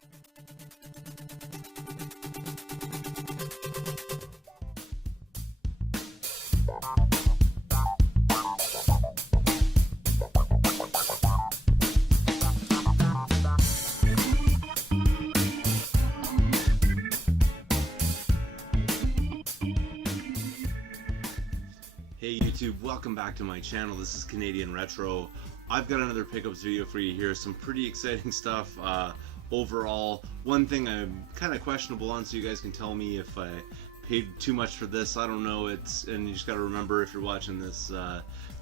Hey YouTube, welcome back to my channel. This is Canadian Retro. I've got another pickups video for you here. Some pretty exciting stuff. Overall, one thing I'm kind of questionable on, so you guys can tell me if I paid too much for this. I don't know. And you just got to remember, if you're watching this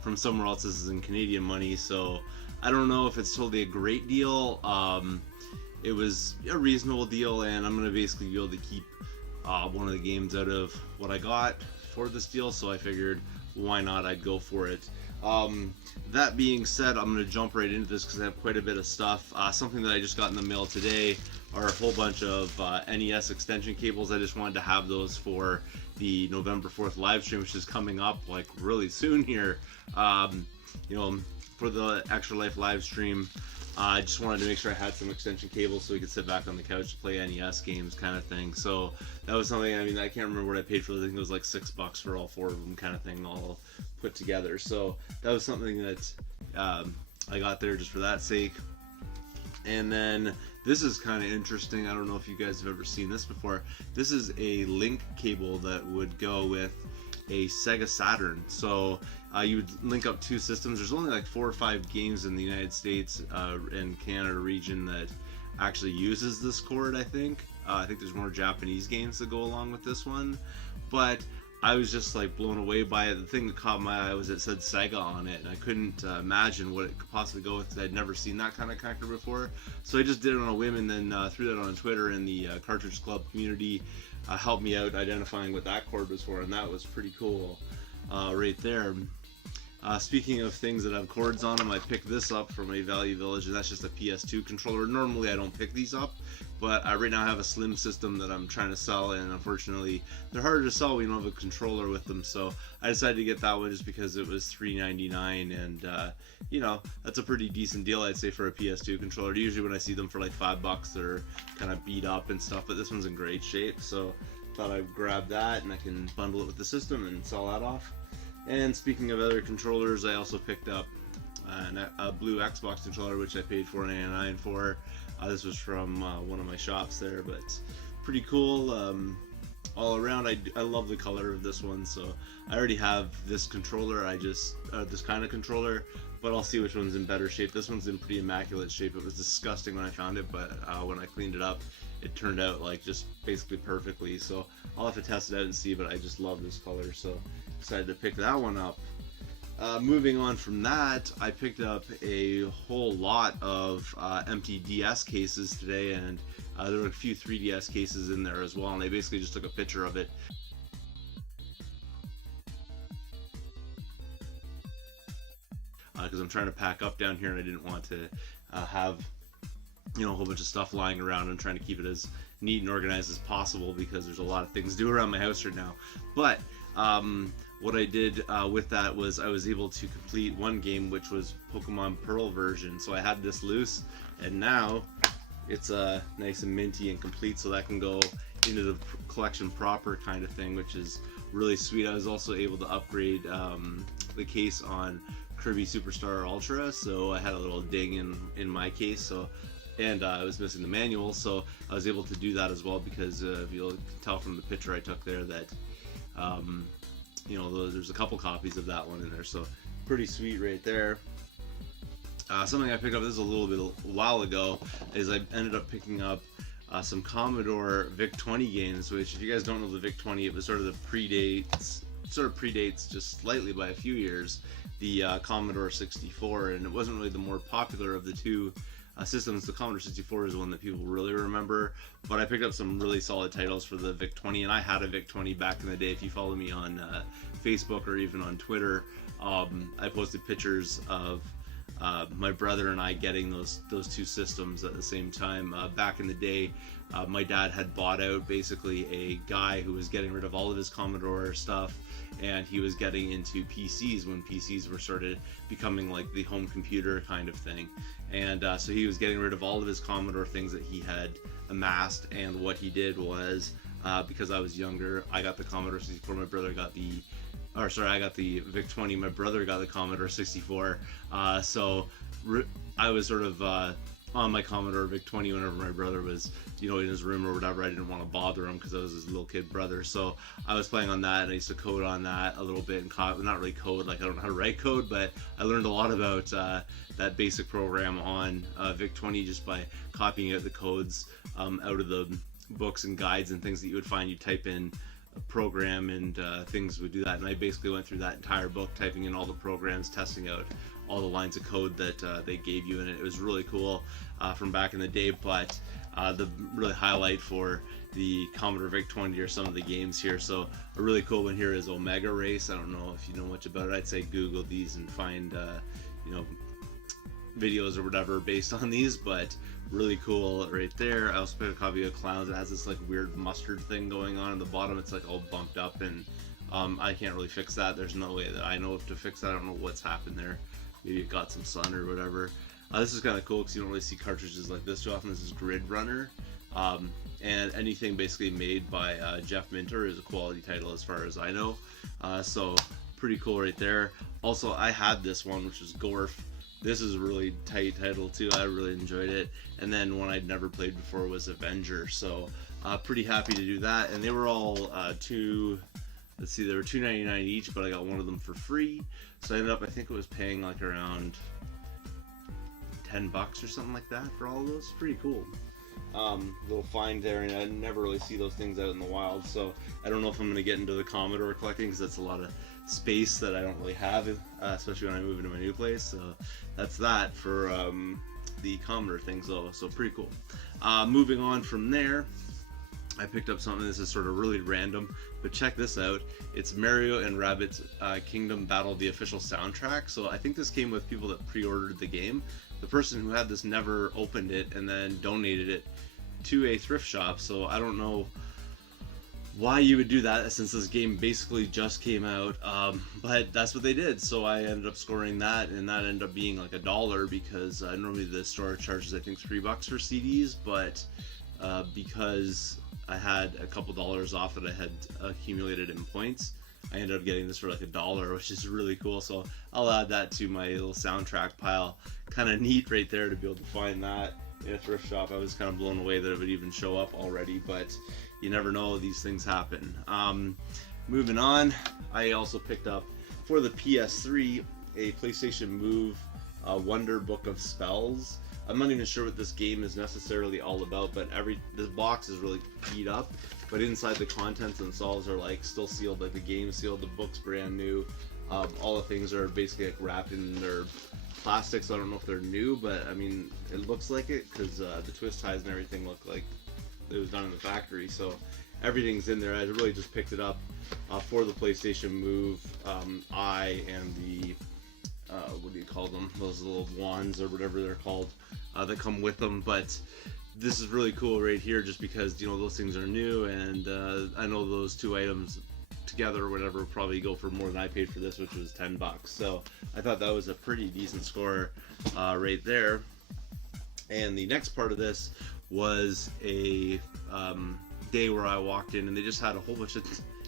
from somewhere else, this is in Canadian money, so I don't know if it's totally a great deal. It was a reasonable deal, and I'm gonna basically be able to keep one of the games out of what I got for this deal, so I figured why not, I'd go for it. That being said, I'm going to jump right into this because I have quite a bit of stuff. Something that I just got in the mail today are a whole bunch of NES extension cables. I just wanted to have those for the November 4th live stream, which is coming up like really soon here. You know, for the Extra Life live stream, I just wanted to make sure I had some extension cables so we could sit back on the couch to play NES games, kind of thing. So that was something, I mean, I can't remember what I paid for those. I think it was like $6 for all 4 of them, kind of thing, all put together. So that was something that I got there just for that sake. And then this is kind of interesting. I don't know if you guys have ever seen this before. This is a link cable that would go with a Sega Saturn. So you would link up 2 systems. There's only like 4 or 5 games in the United States and Canada region that actually uses this cord, I think. I think there's more Japanese games that go along with this one. But I was just like blown away by it. The thing that caught my eye was it said Sega on it, and I couldn't imagine what it could possibly go with because I'd never seen that kind of connector before. So I just did it on a whim, and then threw that on Twitter, and the Cartridge Club community helped me out identifying what that cord was for, and that was pretty cool right there. Speaking of things that have cords on them, I picked this up from a Value Village, and that's just a PS2 controller. Normally I don't pick these up, but right now I have a Slim system that I'm trying to sell, and unfortunately they're harder to sell when you don't have a controller with them, so I decided to get that one just because it was $3.99, and you know, that's a pretty decent deal, I'd say, for a PS2 controller. Usually when I see them for like $5 they're kind of beat up and stuff, but this one's in great shape, so thought I'd grab that and I can bundle it with the system and sell that off. And speaking of other controllers, I also picked up a blue Xbox controller, which I paid $4.99 for. This was from one of my shops there, but pretty cool all around. I love the color of this one, so I already have this controller. This kind of controller, but I'll see which one's in better shape. This one's in pretty immaculate shape. It was disgusting when I found it, but when I cleaned it up, it turned out like just basically perfectly. So I'll have to test it out and see, but I just love this color, so decided to pick that one up. Moving on from that, I picked up a whole lot of empty DS cases today, and there were a few 3DS cases in there as well, and I basically just took a picture of it. Because I'm trying to pack up down here, and I didn't want to have, you know, a whole bunch of stuff lying around. I'm trying to keep it as neat and organized as possible because there's a lot of things to do around my house right now. But what I did with that was I was able to complete one game, which was Pokemon Pearl version. So I had this loose, and now it's nice and minty and complete, so that can go into the collection proper kind of thing, which is really sweet. I was also able to upgrade the case on Kirby Superstar Ultra, so I had a little ding in my case, so, and I was missing the manual, so I was able to do that as well, because if you'll tell from the picture I took there that you know, there's a couple copies of that one in there, so pretty sweet right there. Something I picked up, this is a little bit a while ago, is I ended up picking up some Commodore VIC-20 games, which, if you guys don't know the VIC-20, it was sort of predates just slightly by a few years the Commodore 64, and it wasn't really the more popular of the two systems. The Commodore 64 is the one that people really remember, but I picked up some really solid titles for the VIC-20, and I had a VIC-20 back in the day. If you follow me on Facebook or even on Twitter, I posted pictures of my brother and I getting those two systems at the same time. Back in the day, my dad had bought out basically a guy who was getting rid of all of his Commodore stuff, and he was getting into PCs when PCs were started becoming like the home computer kind of thing. And so he was getting rid of all of his Commodore things that he had amassed, and what he did was, because I was younger, I got the Commodore 64, my brother got the I got the VIC-20, my brother got the Commodore 64, so I was sort of on my Commodore VIC-20 whenever my brother was, in his room or whatever. I didn't want to bother him because I was his little kid brother, so I was playing on that, and I used to code on that a little bit, and not really code, like I don't know how to write code, but I learned a lot about that basic program on VIC-20 just by copying out the codes out of the books and guides and things that you would find. You type in program and things would do that, and I basically went through that entire book typing in all the programs, testing out all the lines of code that they gave you, and it was really cool from back in the day. But the really highlight for the Commodore VIC-20 are some of the games here. So a really cool one here is Omega Race. I don't know if you know much about it. I'd say Google these and find videos or whatever based on these, but really cool right there. I also picked a copy of Clowns. It has this like weird mustard thing going on in the bottom. It's like all bumped up, and I can't really fix that. There's no way that I know to fix that. I don't know what's happened there. Maybe it got some sun or whatever. This is kind of cool because you don't really see cartridges like this too often. This is Grid Runner, and anything basically made by Jeff Minter is a quality title as far as I know. So pretty cool right there. Also, I had this one, which is Gorf. This is a really tight title too. I really enjoyed it. And then one I'd never played before was Avenger. So pretty happy to do that. And they were all they were $2.99 each, but I got one of them for free. So I ended up, I think it was paying like around $10 or something like that for all of those. Pretty cool. Little find there, and I never really see those things out in the wild. So I don't know if I'm going to get into the Commodore collecting, because that's a lot of space that I don't really have, especially when I move into my new place. So that's that for the Commodore things, though. So pretty cool. Moving on from there, I picked up something. This is sort of really random, but check this out. It's Mario and Rabbids Kingdom Battle, the official soundtrack. So I think this came with people that pre-ordered the game. The person who had this never opened it and then donated it to a thrift shop. So I don't know why you would do that, since this game basically just came out, but that's what they did. So I ended up scoring that, and that ended up being like $1, because normally the store charges I think $3 for CDs, but because I had a couple dollars off that I had accumulated in points, I ended up getting this for like $1, which is really cool. So I'll add that to my little soundtrack pile. Kind of neat right there to be able to find that in a thrift shop. I was kind of blown away that it would even show up already, but you never know, these things happen. Moving on, I also picked up for the PS3 a PlayStation Move Wonder Book of Spells. I'm not even sure what this game is necessarily all about, but this box is really beat up, but inside the contents themselves are like still sealed, like the game's sealed, the book's brand new. All the things are basically like wrapped in their plastic, so I don't know if they're new, but I mean, it looks like it, because the twist ties and everything look like it was done in the factory, so everything's in there. I really just picked it up for the PlayStation Move Eye and the what do you call them, those little wands or whatever they're called that come with them. But this is really cool right here, just because those things are new, and I know those two items together or whatever probably go for more than I paid for this, which was $10. So I thought that was a pretty decent score right there. And the next part of this was a day where I walked in and they just had a whole bunch of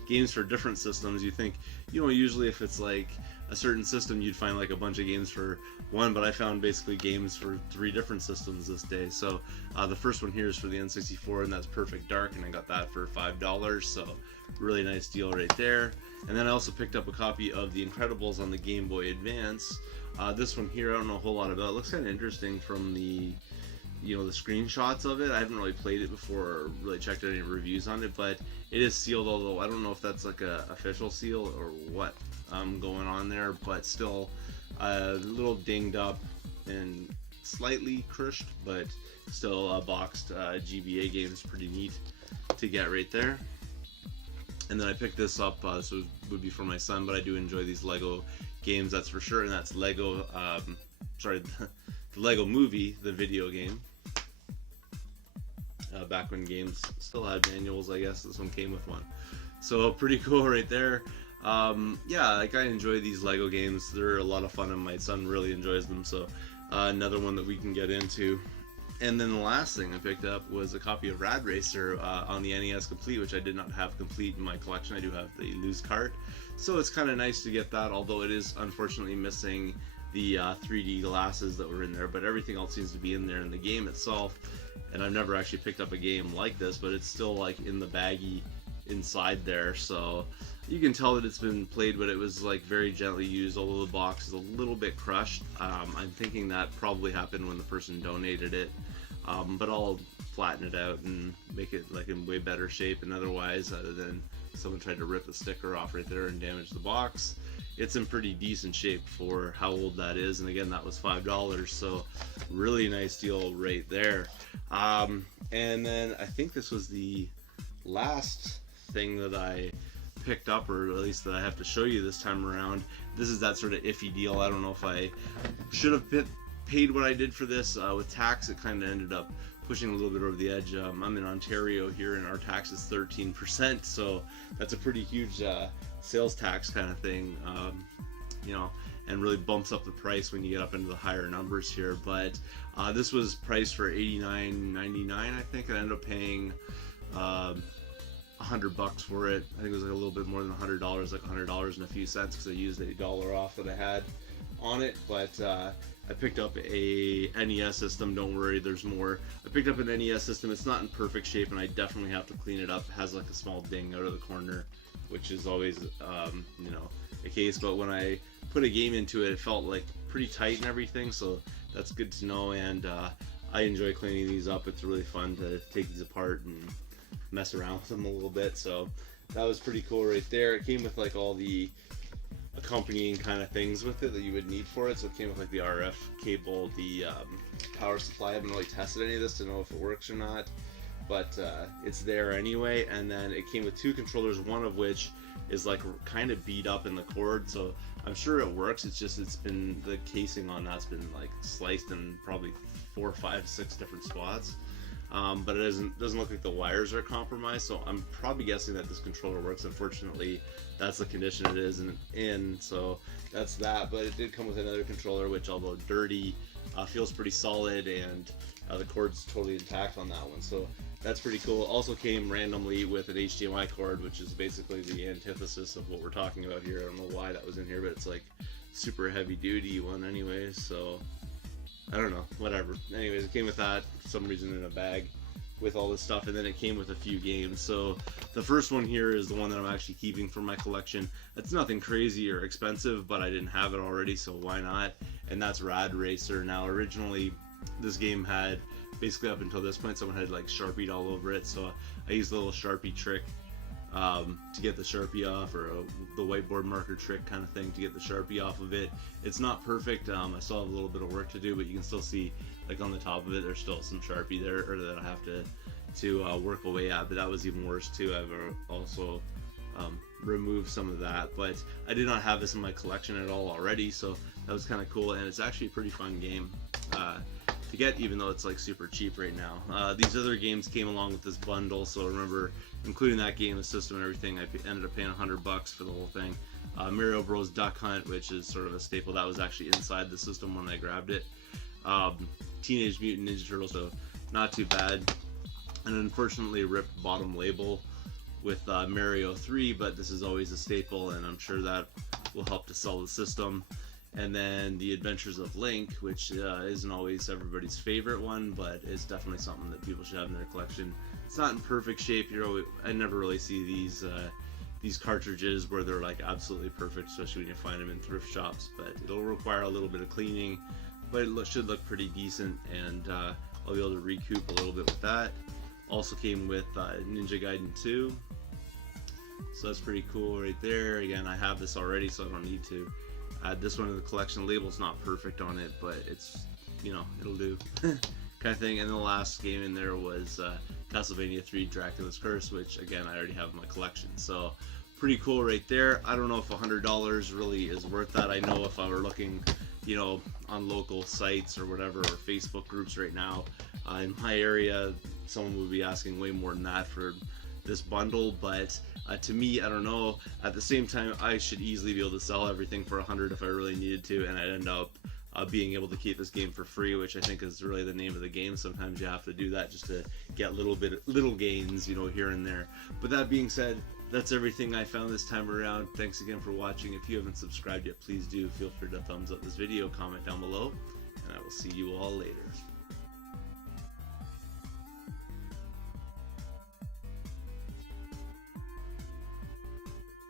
games for different systems. You think, usually if it's like a certain system, you'd find like a bunch of games for one, but I found basically games for 3 different systems this day. So the first one here is for the N64, and that's Perfect Dark, and I got that for $5, so really nice deal right there. And then I also picked up a copy of The Incredibles on the Game Boy Advance. This one here, I don't know a whole lot about. It looks kind of interesting from the the screenshots of it. I haven't really played it before or really checked out any reviews on it, but it is sealed, although I don't know if that's like a official seal or what going on there, but still a little dinged up and slightly crushed, but still a boxed GBA game is pretty neat to get right there. And then I picked this up, so it would be for my son, but I do enjoy these Lego games, that's for sure, and that's Lego sorry, the Lego Movie, the video game. Back when games still had manuals, I guess this one came with one. So pretty cool right there. Yeah, like I enjoy these Lego games. They're a lot of fun, and my son really enjoys them. So another one that we can get into. And then the last thing I picked up was a copy of Rad Racer on the NES Complete, which I did not have complete in my collection. I do have the loose cart, so it's kind of nice to get that, although it is unfortunately missing the 3D glasses that were in there, but everything else seems to be in there in the game itself. And I've never actually picked up a game like this, but it's still like in the baggie inside there, so you can tell that it's been played, but it was like very gently used, although the box is a little bit crushed. I'm thinking that probably happened when the person donated it, but I'll flatten it out and make it like in way better shape. And otherwise, other than someone tried to rip the sticker off right there and damage the box, it's in pretty decent shape for how old that is. And again, that was $5, so really nice deal right there. And then I think this was the last thing that I picked up, or at least that I have to show you this time around. This is that sort of iffy deal. I don't know if I should have paid what I did for this. With tax, it kind of ended up pushing a little bit over the edge. I'm in Ontario here, and our tax is 13%, so that's a pretty huge sales tax kind of thing, you know, and really bumps up the price when you get up into the higher numbers here. But this was priced for $89.99, I think, and I ended up paying $100 for it. I think it was like a little bit more than $100, like $100 and a few cents, because I used $8 off that I had on it. But I picked up a NES system. Don't worry, there's more. I picked up an NES system. It's not in perfect shape, and I definitely have to clean it up. It has like a small ding out of the corner, which is always, you know, a case. But when I put a game into it, it felt like pretty tight and everything, so that's good to know. And I enjoy cleaning these up. It's really fun to take these apart and mess around with them a little bit. So that was pretty cool right there. It came with like all the accompanying kind of things with it that you would need for it. So it came with like the RF cable, the power supply. I haven't really tested any of this to know if it works or not, but it's there anyway. And then it came with two controllers, one of which is like kind of beat up in the cord, so I'm sure it works. It's just, it's been, the casing on that's been like sliced in probably 4, 5, 6 different spots. But it doesn't look like the wires are compromised, so I'm probably guessing that this controller works. Unfortunately, that's the condition it is in, so that's that. But it did come with another controller, which, although dirty, feels pretty solid, and the cord's totally intact on that one, so that's pretty cool. Also came randomly with an HDMI cord, which is basically the antithesis of what we're talking about here. I don't know why that was in here, but it's like super heavy duty one anyway, so I don't know, whatever. Anyways, it came with that for some reason in a bag with all this stuff, and then it came with a few games. So the first one here is the one that I'm actually keeping for my collection. It's nothing crazy or expensive, but I didn't have it already, so why not? And that's Rad Racer. Now originally this game had, basically up until this point, someone had like Sharpied all over it, so I used a little Sharpie trick to get the Sharpie off, or the whiteboard marker trick kind of thing to get the Sharpie off of it. It's not perfect. I still have a little bit of work to do, but you can still see like on the top of it there's still some Sharpie there, or that I have to work away at. But that was even worse too. I've also removed some of that, but I did not have this in my collection at all already, so that was kind of cool. And it's actually a pretty fun game to get, even though it's like super cheap right now. These other games came along with this bundle, so remember, including that game, the system and everything, I ended up paying $100 for the whole thing. Mario Bros. Duck Hunt, which is sort of a staple, that was actually inside the system when I grabbed it. Teenage Mutant Ninja Turtles, so not too bad. And unfortunately ripped bottom label with Mario 3, but this is always a staple, and I'm sure that will help to sell the system. And then The Adventures of Link, which isn't always everybody's favorite one, but is definitely something that people should have in their collection. It's not in perfect shape. I never really see these cartridges where they're like absolutely perfect, especially when you find them in thrift shops. But it'll require a little bit of cleaning, but it should look pretty decent, and I'll be able to recoup a little bit with that. Also came with Ninja Gaiden 2, so that's pretty cool right there. Again, I have this already, so I don't need to add this one to the collection. The label's not perfect on it, but it's, you know, it'll do kind of thing. And the last game in there was Castlevania 3 Dracula's Curse, which again I already have in my collection, so pretty cool right there. I don't know if $100 really is worth that. I know if I were looking, you know, on local sites or whatever, or Facebook groups right now. In my area, someone would be asking way more than that for this bundle, but to me, I don't know. At the same time, I should easily be able to sell everything for 100 if I really needed to, and I'd end up being able to keep this game for free, which I think is really the name of the game. Sometimes you have to do that just to get little gains, you know, here and there. But that being said, that's everything I found this time around. Thanks again for watching. If you haven't subscribed yet, please do. Feel free to thumbs up this video, comment down below, and I will see you all later.